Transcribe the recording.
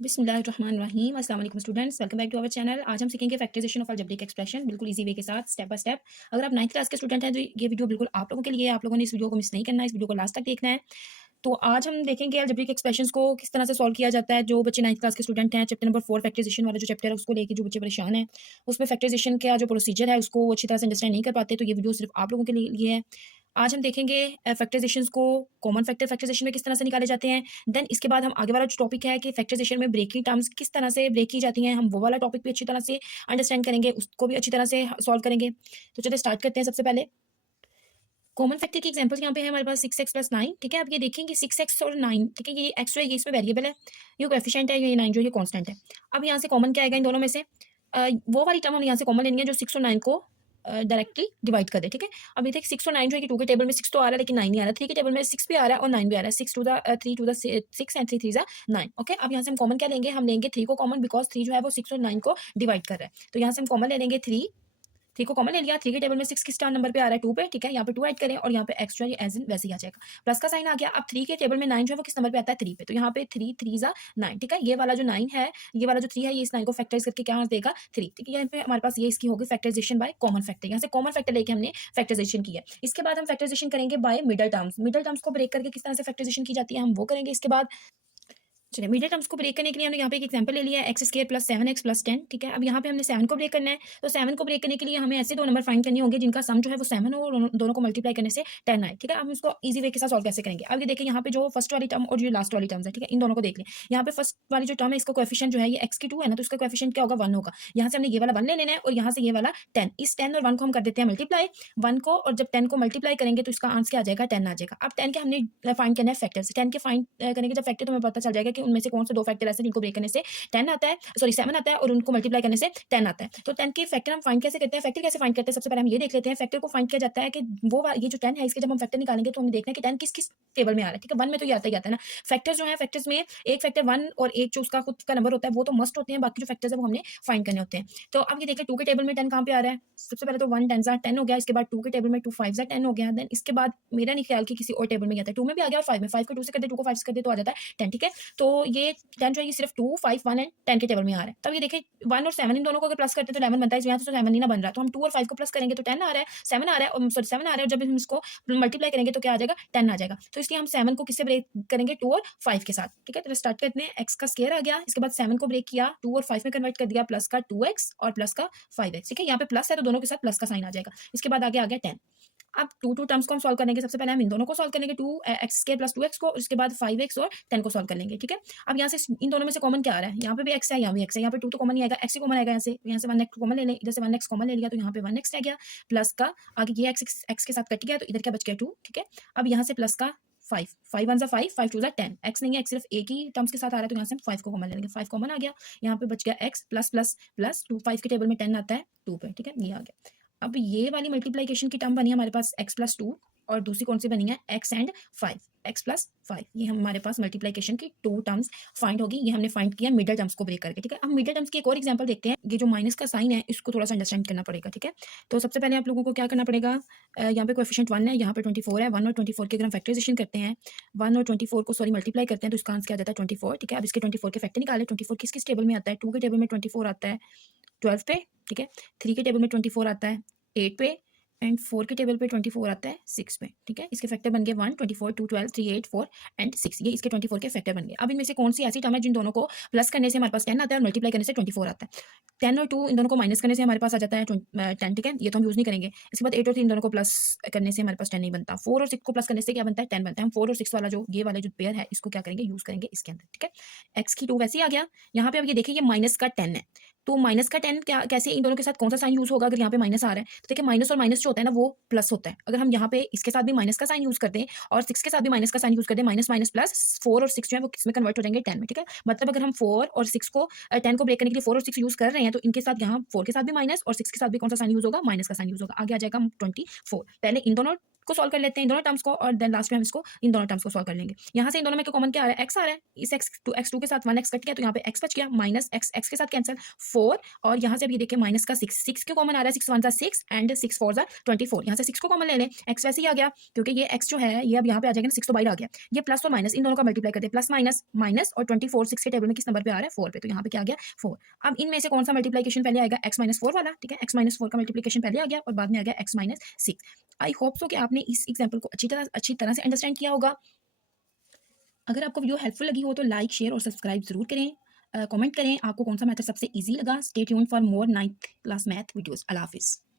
बिस्मिल्लाहिर्रहमानिर्रहीम अस्सलाम वालेकुम students, welcome back to our channel. आज हम सीखेंगे फैक्टराइजेशन ऑफ अलजेब्रिक एक्सप्रेशन बिल्कुल इजी वे के साथ, स्टेप बाय स्टेप। अगर आप 9th क्लास के स्टूडेंट हैं तो ये वीडियो बिल्कुल आप लोगों के लिए है। आप लोगों ने इस वीडियो को मिस नहीं करना है, इस वीडियो को लास्ट तक देखना है। तो आज हम देखेंगे अलजेब्रिक एक्सप्रेशंस को किस तरह से सॉल्व किया जाता है। जो बच्चे 9th क्लास के स्टूडेंट हैं, चैप्टर नंबर 4 फैक्टराइजेशन वाला जो चैप्टर है उसको लेके जो बच्चे परेशान हैं, उसमें फैक्टराइजेशन का जो प्रोसीजर है उसको वो अच्छी तरह से अंडरस्टैंड नहीं कर पाते, तो ये वीडियो सिर्फ आप लोगों के लिए है। आज हम देखेंगे फैक्टराइजेशंस को, कॉमन फैक्टर फैक्टराइजेशन में किस तरह से निकाले जाते हैं। देन इसके बाद हम आगे वाला जो टॉपिक है कि फैक्टराइजेशन में ब्रेक की टर्म्स किस तरह से ब्रेक की जाती हैं, हम वो वाला टॉपिक भी अच्छी तरह से अंडरस्टैंड करेंगे, उसको भी अच्छी तरह से सॉल्व करेंगे। तो चलिए स्टार्ट करते हैं। सबसे पहले कॉमन फैक्टर की एग्जांपल्स यहाँ पे है हमारे पास 6x + 9। ठीक है, अब ये देखेंगे 6x और 9, ठीक है, ये x जो है ये इसमें वेरिएबल है, ये कोएफिशिएंट है, ये 9 जो है ये कांस्टेंट है। अब यहाँ से कॉमन क्या आएगा इन दोनों में से, वो वाली टर्म हम यहाँ से कॉमन लेनी है जो 6 और 9 को डायरेक्टली डिवाइड कर दे। ठीक है, अब ये देख 6 और 9 जो है कि 2 के टेबल में 6 तो आ रहा है लेकिन 9 नहीं आ रहा, 3 के टेबल में 6 भी आ रहा है और 9 भी आ रहा है। 6 to the 3 to the 6 and 3 3 जा 9। ओके, अब यहाँ से हम कॉमन क्या लेंगे, हम लेंगे 3 को कॉमन, बिकॉज 3 जो है वो 6 और 9 को डिवाइड कर रहा है। तो यहाँ से हम कॉमन ले लेंगे 3, 3 को कॉमन ले लिया, 3 के टेबल में 6 किस स्टार नंबर पे आ रहा है, 2 पे। ठीक है, यहाँ पे 2 ऐड करें और यहाँ पे एक्स जो है एज इन वैसे ही आ जाएगा, प्लस का साइन आ गया। अब 3 के टेबल में 9 जो है वो किस नंबर पे आता है, 3 पे, तो यहाँ पे 3 3 जा 9। ठीक है, ये वाला जो 9 है, ये वाला जो 3 है, ये इस 9 को फैक्टराइज करके क्या देगा 3। ठीक है, यहाँ पे हमारे पास ये इसकी होगी फैक्टराइजेशन बाय कॉमन फैक्टर। यहाँ से कॉमन फैक्टर लेके हमने फैक्टराइजेशन की है। इसके बाद हम फैक्टराइजेशन करेंगे by middle terms. Middle terms को ब्रेक करके किस तरह से फैक्टराइजेशन की जाती है हम वो करेंगे इसके बाद। चलिए, मिडिल टर्म्स को ब्रेक करने के लिए हमने यहाँ पे एक एग्जांपल ले लिया है, x² + 7x + 10। ठीक है, अब यहाँ पे हमने 7 को ब्रेक करना है, तो 7 को ब्रेक करने के लिए हमें ऐसे दो नंबर फाइंड करने होंगे जिनका सम जो है वो 7 हो और दोनों को मल्टीप्लाई करने से 10 आए। ठीक है, हम इसको इजी वे के साथ सॉल्व कैसे करेंगे। अब ये देखिए यहाँ पे जो फर्स्ट वाली टर्म और जो लास्ट वाली टर्म्स है, ठीक है, इन दोनों को देख लें। यहाँ पे फर्स्ट वाली जो टर्म है इसका कोएफिशिएंट जो है ये x की 2 है ना, तो इसका कोएफिशिएंट क्या होगा 1 होगा। यहाँ से हमने ये वाला 1 ले लेना है और यहाँ से ये वाला 10, इस 10 और 1 को हम कर देते हैं मल्टीप्लाई 1 को, और जब 10 को मल्टीप्लाई करेंगे तो इसका आंसर क्या आ जाएगा 10 आ जाएगा। अब 10 के हमने फाइंड करना है फैक्टर्स। 10 के फाइंड करने के जब फैक्टर तो हमें पता चल जाएगा कि उनमें से कौन से दो फैक्टर ऐसे जिनको ब्रेक करने से 10 आता है, सॉरी 7 आता है और उनको मल्टीप्लाई करने से 10 आता है। तो 10 के फैक्टर हम फाइंड कैसे करते हैं, फैक्टर कैसे फाइंड करते हैं, सबसे पहले हम ये देख लेते हैं। फैक्टर को फाइंड किया जाता है कि ये जो 10 है इसके जब हम फैक्टर निकालेंगे तो हमें देखना है कि 10 किस किस टेबल में आ रहा है। ठीक है, 1 में तो ये आता ही आता है ना। फैक्टर्स जो है, फैक्टर्स में एक फैक्टर 1 और एक जो उसका खुद का नंबर होता है वो तो मस्ट होते हैं, बाकी जो फैक्टर्स है वो हमने फाइंड करने होते हैं। तो अब ये देखिए 2 के टेबल में 10 कहाँ पे आ रहा है, सबसे पहले तो 1 10 जा 10 हो गया, इसके बाद 2 के टेबल में 2 5 जा 10 हो गया। देन इसके बाद मेरा नहीं ख्याल कि किसी और टेबल में गया था, 2 में भी आ गया और 5 में, 5 को 2 से कर दे, 2 को 5 से कर दे तो आ जाता है 10। ठीक है, तो ये 10 जो है ये सिर्फ 2 5 1 एंड 10 के टेबल में आ रहा है। तब ये देखिए 1 और 7 इन दोनों को अगर प्लस करते हैं तो 11 बनता है, यहाँ से तो 7 नहीं ना बन रहा, तो हम 2 और 5 को प्लस करेंगे तो 10 आ रहा है, 7 आ रहा है, और सॉरी 7 आ रहा है, और जब हम इसको मल्टीप्लाई करेंगे तो क्या आ जाएगा 10 आ जाएगा। तो इसलिए हम 7 को किससे ब्रेक करेंगे 2 और 5 के साथ। ठीक है, तो स्टार्ट करते हैं। x का स्क्वायर आ गया, इसके बाद 7 को ब्रेक किया, 2 और 5 में कन्वर्ट कर दिया, प्लस का 2x और प्लस का 5x। ठीक है, यहाँ पे प्लस है तो दोनों के साथ प्लस का साइन आ जाएगा। इसके बाद आगे आ गया 10। अब 2 टर्म्स को हम सॉल्व करेंगे। सबसे पहले हम इन दोनों को सॉल्व करेंगे, 2x² + 2x को, उसके बाद 5x और 10 को सॉल्व कर लेंगे। ठीक है, अब यहाँ से इन दोनों में से कॉमन क्या आ रहा है, यहाँ पे भी x है, यहाँ भी x है, यहाँ पे 2 तो कॉमन नहीं आएगा, x ही कॉमन आएगा। यहाँ से 1x कॉमन ले लें, इधर से 1x कॉमन ले लिया तो यहाँ पे 1x रह गया, प्लस का आगे ये x के साथ कट गया तो इधर क्या बच गया 2। ठीक है, अब यहाँ से प्लस का 5, 5 1 = 5, 5 2 = 10, x नहीं है, x सिर्फ एक ही टर्म्स के साथ आ रहा है, तो यहाँ से हम 5 को कॉमन ले लेंगे, 5 कॉमन आ गया, यहाँ पे बच गया x प्लस प्लस प्लस 2, 5 के टेबल में 10 आता है 2 पे। ठीक है, ये आ गया। अब ये वाली मल्टीप्लिकेशन की टर्म बनी है हमारे पास x + 2, और दूसरी कौन सी बनी है x एंड 5, x + 5। ये हमारे पास मल्टीप्लिकेशन की 2 टर्म्स फाइंड होगी, ये हमने फाइंड किया मिडिल टर्म्स को ब्रेक करके। ठीक है, अब मिडिल टर्म्स की एक और एग्जांपल देखते हैं। ये जो माइनस का साइन है इसको थोड़ा सा अंडरस्टैंड करना पड़ेगा। ठीक है, तो सबसे पहले आप लोगों को क्या करना पड़ेगा, यहाँ पे कोएफिशिएंट 1 है, यहाँ पे 24 है। 1 और 24 के अगर हम फैक्टराइजेशन करते हैं, 1 और 24 को सॉरी मल्टीप्लाई करते हैं तो इसका आंसर क्या आ जाता है 24। ठीक है, अब इसके 24 के फैक्टर निकाले। 24 किस किस टेबल में आता है, 2 के टेबल में 24 आता है 12 पे। ठीक है, 3 के टेबल में 24 आता है 8 पे, एंड 4 के टेबल पे 24 आता है 6 पे। ठीक है, इसके फैक्टर बन गए 1 24 2 12 3 8 4 एंड 6, ये इसके 24 के फैक्टर बन गए। अब इनमें से कौन सी ऐसी टर्म है जिन दोनों को प्लस करने से हमारे पास 10 आता है और मल्टीप्लाई करने से 24 आता है। 10 और 2 इन दोनों को माइनस करने से हमारे पास आ जाता है 10। ठीक है, ये तो हम यूज नहीं करेंगे। इसके बाद 8 और 3 दोनों को प्लस करने से हमारे पास 10 नहीं बनता। 4 और 6 को प्लस करने से क्या बनता है 10 बनता है। हम 4 और 6 वाला जो ये वाले जो पेयर है इसको क्या करेंगे यूज करेंगे इसके अंदर। ठीक है, x की 2 वैसे ही आ गया। यहाँ पे अब ये देखिए ये माइनस का 10 है, तो माइनस का 10 क्या कैसे इन दोनों के साथ कौन सा साइन यूज होगा, अगर यहाँ पे माइनस आ रहा है तो देखिए माइनस और माइनस जो होता है ना वो प्लस होता है। अगर हम यहाँ पे इसके साथ भी माइनस का साइन यूज करते हैं और 6 के साथ भी माइनस का साइन यूज करते हैं, माइनस माइनस प्लस 4 और 6 जो है वो किसमें कन्वर्ट हो जाएंगे 10 में। ठीक है, मतलब अगर हम 4 और 6 को 10 को ब्रेक करने के लिए 4 और 6 यूज कर रहे हैं तो इनके साथ यहाँ 4 के साथ भी माइनस और 6 के साथ भी कौन सा साइन यूज होगा, माइनस का साइन यूज होगा। आगे आ जाएगा 24। पहले इन दोनों को सॉल्व कर लेते हैं, इन दोनों टर्म्स को, और देन लास्ट में हम इसको इन दोनों टर्म्स को सॉल्व कर लेंगे। यहाँ से इन दोनों में कॉमन क्या आ रहा है, एक्स आ रहा है, इस x2 के साथ 1x कट गया तो यहाँ पे x बच गया, माइनस x के साथ कैंसिल 4, और यहाँ से अब ये देखिए माइनस का 6 क्यों कॉमन आ रहा है, 6 1 जा 6 एंड 6 4 जा 24, यहाँ से 6 को कॉमन ले लें, x वैसे ही आ गया क्योंकि ये x जो है ये अब यहाँ पे आ जाएगा ना, 6 तो बाहर आ गया, ये प्लस और माइनस इन दोनों का मल्टीप्लाई करते हैं, प्लस माइनस माइनस और 24 6 के टेबल में किस नंबर पे आ रहा है, 4 पे, तो यहाँ पे क्या आ गया 4। अब इनमें से कौन सा मल्टीप्लिकेशन पहले आएगा, x माइनस 4 वाला, ठीक है, x माइनस 4 का मल्टीप्लिकेशन पहले आ गया और बाद में आ गया x minus 6। I hope so कि आपने इस एग्जाम्पल को अच्छी तरह से अंडरस्टैंड किया होगा। अगर आपको वीडियो हेल्पफुल लगी हो तो लाइक शेयर और सब्सक्राइब जरूर करें, कमेंट करें आपको कौन सा मेथड सबसे इजी लगा। Stay tuned for more 9th class math videos. अल्लाह हाफिज़।